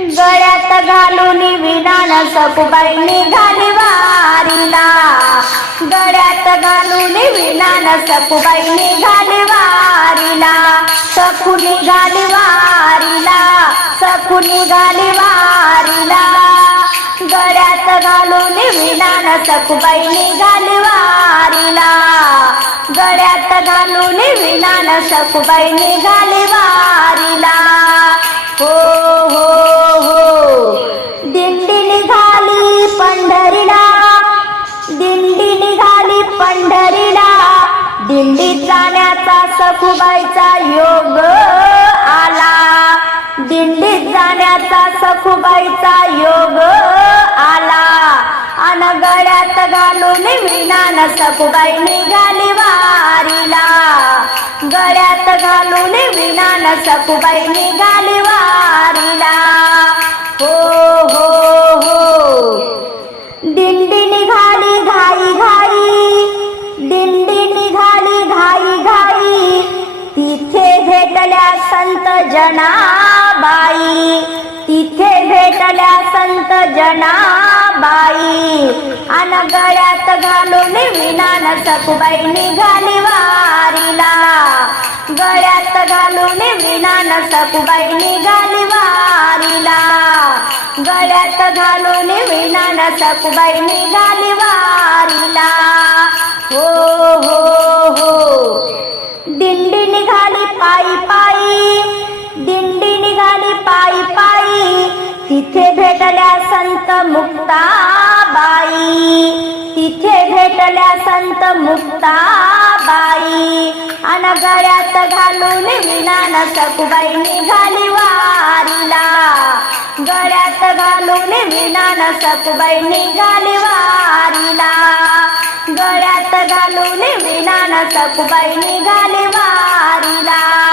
गळ्यात घालून विनान सकुबाई निघाली वारीला. गळ्यात घालून विनान सकुबाई निघाली वारीला. सखू निघाली वारीला सखू निघाली वारीला. गळ्यात घालून विनान सकुबाई निघाली वारीला. गळ्यात घालून विनान सकुबाई निघाली वारीला. हो हो. पंढरीला. दिंडी निघाली पंढरीला. दिंडीत जाण्याचा सखुबाईचा योग आला. दिंडीत जाण्याचा सखुबाईचा योग आला. अन गळ्यात घालून विनान सखुबाई निघाली वारीला. गळ्यात घालून विनान सखुबाई निघाली वारीला. हो हो हो. बाई. अन गळ्यात घालून विनान सकुबाई निघाली वारीला. गळ्यात घालून विनान सकुबाई निघाली वारीला. गळ्यात घालून विनान सकुबाई निघाली वारीला. हो हो हो. दिंडी निघाली पायी पायी. दिंडी निघाली पायी पायी. संत मुक्ताबाई. तिथे भेटल्या संत मुक्ताबाई. अन गळ्यात घालून विनान सकुबाई निघाली वारीला. गळ्यात घालून विनान सकुबाई निघाली वारीला. गळ्यात घालून विनान सकुबाई निघाली वारीला.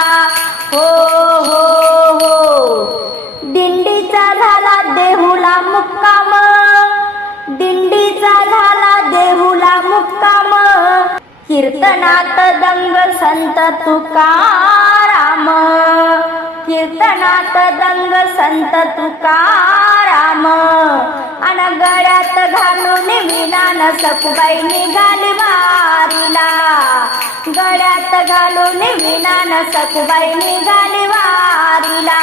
कीर्तनात दंग संत तुकाराम. कीर्तनात दंग संत तुकाराम. अन गळ्यात घालून विनान सकुबाई निघाली वारीला. गळ्यात घालून विनान सकुबाई निघाली वारीला.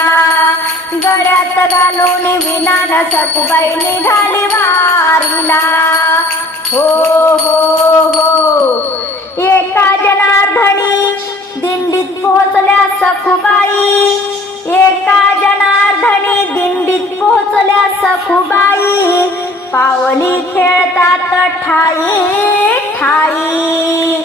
गळ्यात घालून विनान सकुबाई निघाली वारीला. सखुबाई पावली खेळतात ठाई ठाई.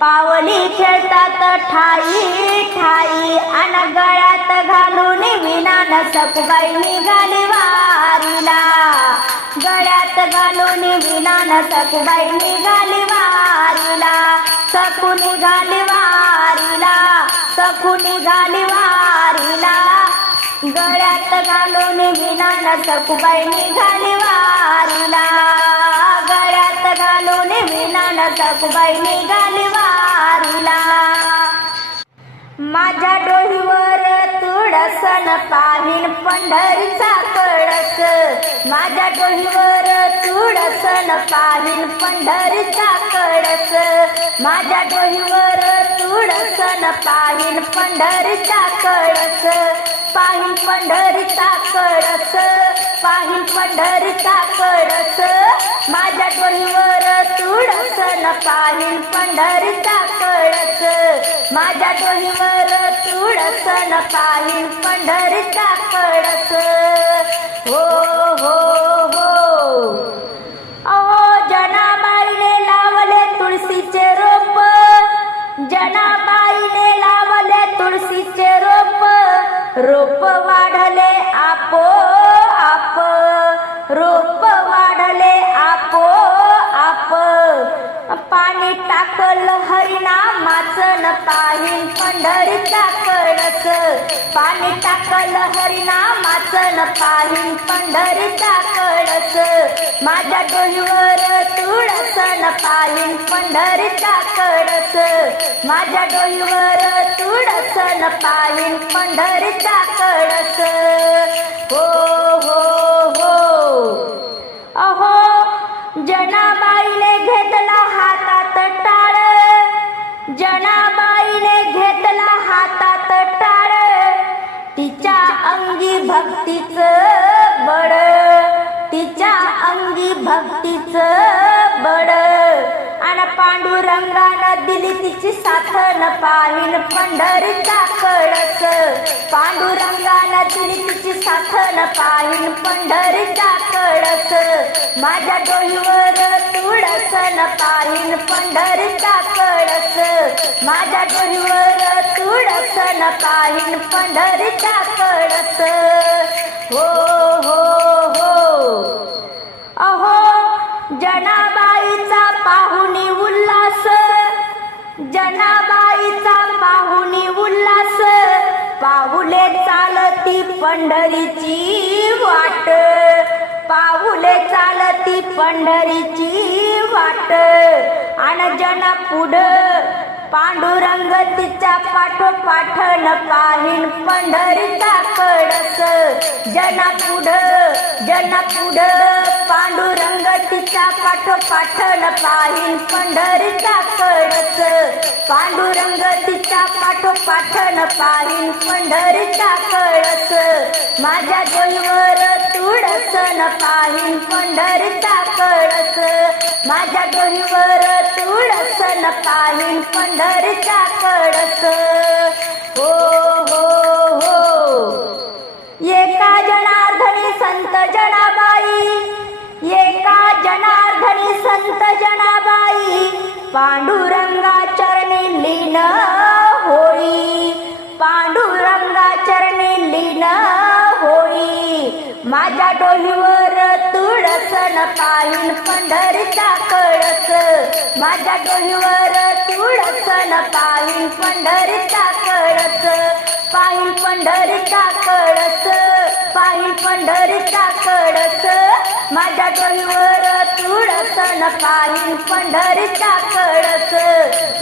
पावली खेळतात ठाई ठाई. अन गळ्यात घालून विनान सखुबाई निघाली वारीला. गळ्यात घालून विनान सखुबाई निघाली वारीला. सकू निघाली वारीला सकू निघाली वारीला. गळ्यात घालून विनान सकुबाई निघाली वारूला. गळ्यात घालून विनान सकुबाई निघाली वारूला. माझ्या डोळीवर तुळसन पाहिन पंढरीचा कळस. माझ्या डोळीवर तुळसन पाहिन पंढरीचा कळस. माझ्या डोळीवर डोहीवर तुळसन पाहिन पंढरीचा कळस पाहिन पंढरीचा कळस पाहिन पंढरीचा कळस. माझ्या डोहीवर तुळसन पाहिन पंढरीचा कळस. माझ्या डोहीवर तुळसन पाहिन पंढरीचा कळस. हो हरिनामाच न पाहिन पंढरीचा कळस पाणी टाकल हरिनामाच न पाहिन पंढरीचा कळस माझ्या डोळीवर तुळस न पाहिन पंढरीचा कळस माझ्या डोळीवर तुळस न पाहिन पंढरीचा कळस हो हो हो. अहो जनाबाईने घेतला ভক্তি दिली साथन पाहिन पंढरीचा कळस. पांडुरंगानं दिली तिची साथन पाहिन पंढरीचा कळस. माझ्या डोईवर तुळसन पाहिन पंढरीचा कळस. माझ्या डोईवर तुळसन पाहिन पंढरीचा कळस. हो हो हो. अहो जनाबाईचा पाहुणी उल्हास. जनाबाईचा पाहुणी उल्हास पाऊले चालती पंढरीची वाट. पाऊले चालती पंढरीची वाट. आणि जना पुढं पांडुरंग तिच्या पाठोपाठन पाहिन पंढरीचा कडस जना पुढ जना पुढ पांडुरंग तिच्या पाठोपाठन पाहिन पंढरीचा कडस पांडुरंग तिच्या पाठोपाठन पाहिन पंढरीचा कळस. माझ्या डोईवर न पाहिन पंढरीचा कळस. माझ्या डोईवर न पाहिन पंढरीचा कडस माझ्या तुळसन पाहिन पंढरीचा कळस. माझ्या डोहीवर तुळसन पाहिन पंढरीचा कळस. पाहिन पंढरीचा कळस पाहिन पंढरीचा कळस. माझ्या डोईवर तुळसन पाहिन पंढरीचा कळस.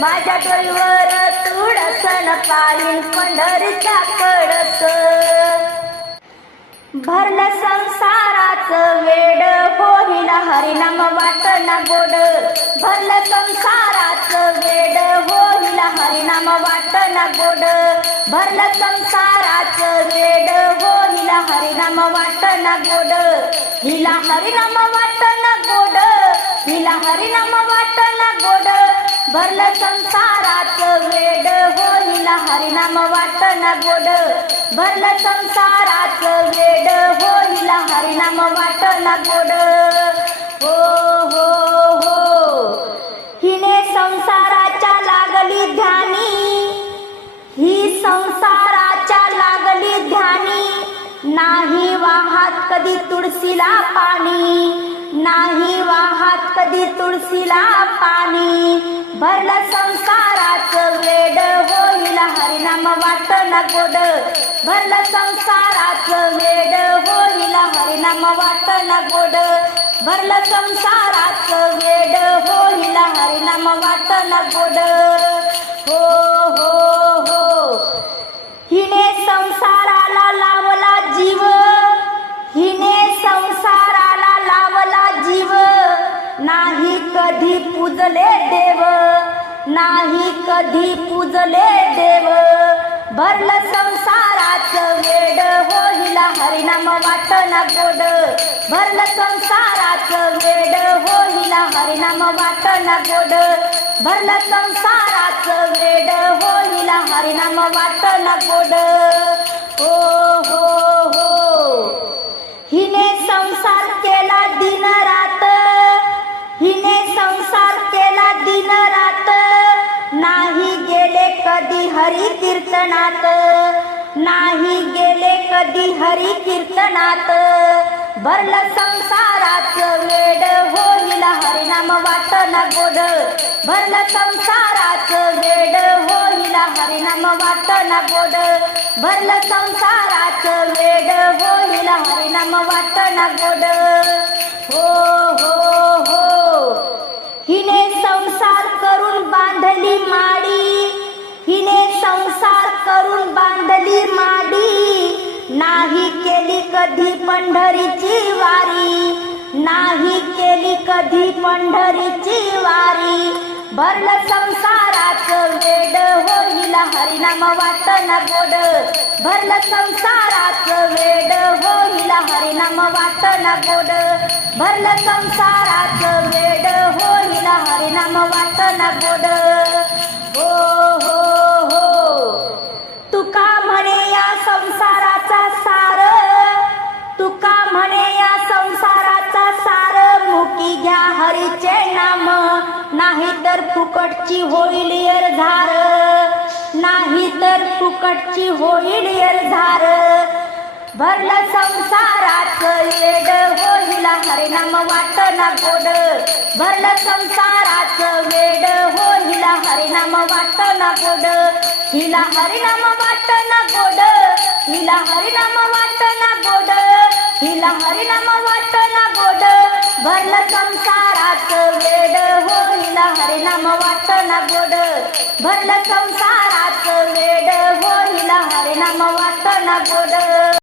माझ्या डोईवर तुळसन पाहिन पंढरीचा कळस. भरलं संसाराच वेड होईल हरिनाम वाटना गोड. भरलं संसाराच वेड होईल हरिनाम वाटना गोड. भरलं संसाराच वेड होईल हरिनाम वाटना गोड. हिला हरिनाम वाटना गोड हिला हरिनाम वाटना गोड. भरलं संसारात वेड होईल हरिनाम वाटना गोड. भरलं संसारात वेड होईल हरिनाम वाटना गोड. हो हो हो. हिने संसाराच्या लागली ध्यानी. ही संसाराच्या लागली ध्यानी. नाही वाहात कधी तुळशीला पाणी. नाही वाहात कधी तुळशीला पाणी. भरलं संसाराचं वेड होईल हरिनाम वाटना गोड. भरलं संसाराचं वेड होईल हरिनाम वाटना गोड. भरलं संसाराचं वेड होईल हरिनाम वाटना गोड. हो हो हो. हिने संसाराला लावला जीव. पूजले देव. नाही कधी पूजले देव. भरलं संसाराच वेड होईला हरिनाम वाटना गोड. भरलं संसाराच वेड होईला हरिनाम वाटना गोड. भरलं संसाराच वेड होईला हरिनाम वाटना गोड. हो हो हो. हिने संसार केला दिन रात कधी हरी कीर्तनात नाही गेले कधी हरी कीर्तनात भरलं संसाराचं वेड होईल हरिनाम वाटना गोड. भरलं संसाराचं वेड होईल हरिनाम वाटना गोड. भरलं संसाराचं वेड होईल हरिनाम वाटना गोड. हो हो हो. हिने संसार करून बांधली माडी हिने संसार करून बांधली माडी. नाही केली कधी पंढरीची वारी. नाही केली कधी पंढरीची वारी. भरलं संसाराचं वेड होईल हरिनाम वाटण गोड. भरलं संसाराचं वेड होईल हरिनाम वाटण गोड. भरलं संसाराचं वेड होईल हरिनाम वाटण गोड. हो हो हो. तुका म्हणे या संसाराचा सार. तुका म्हणे या संसाराचा सार. मुकी घ्या हरीचे नाम. नाही तर फुकटची होईल झार. नाही तर फुकटची होईल झार. भरलं संसाराचं वेड होईल हरिनाम वाटना गोड. भरलं संसाराचं वेड होईल हरिनाम वाटना गोड. हिला हरिनाम वाटना गोड. हिला हरिनाम वाटना गोड. हिला हरिनाम वाटना गोड. भरलं संसारात वेड हो हिला हरिनाम वाटना गोड. भरलं संसारात वेड हो हिला हरिनाम वाटना गोड.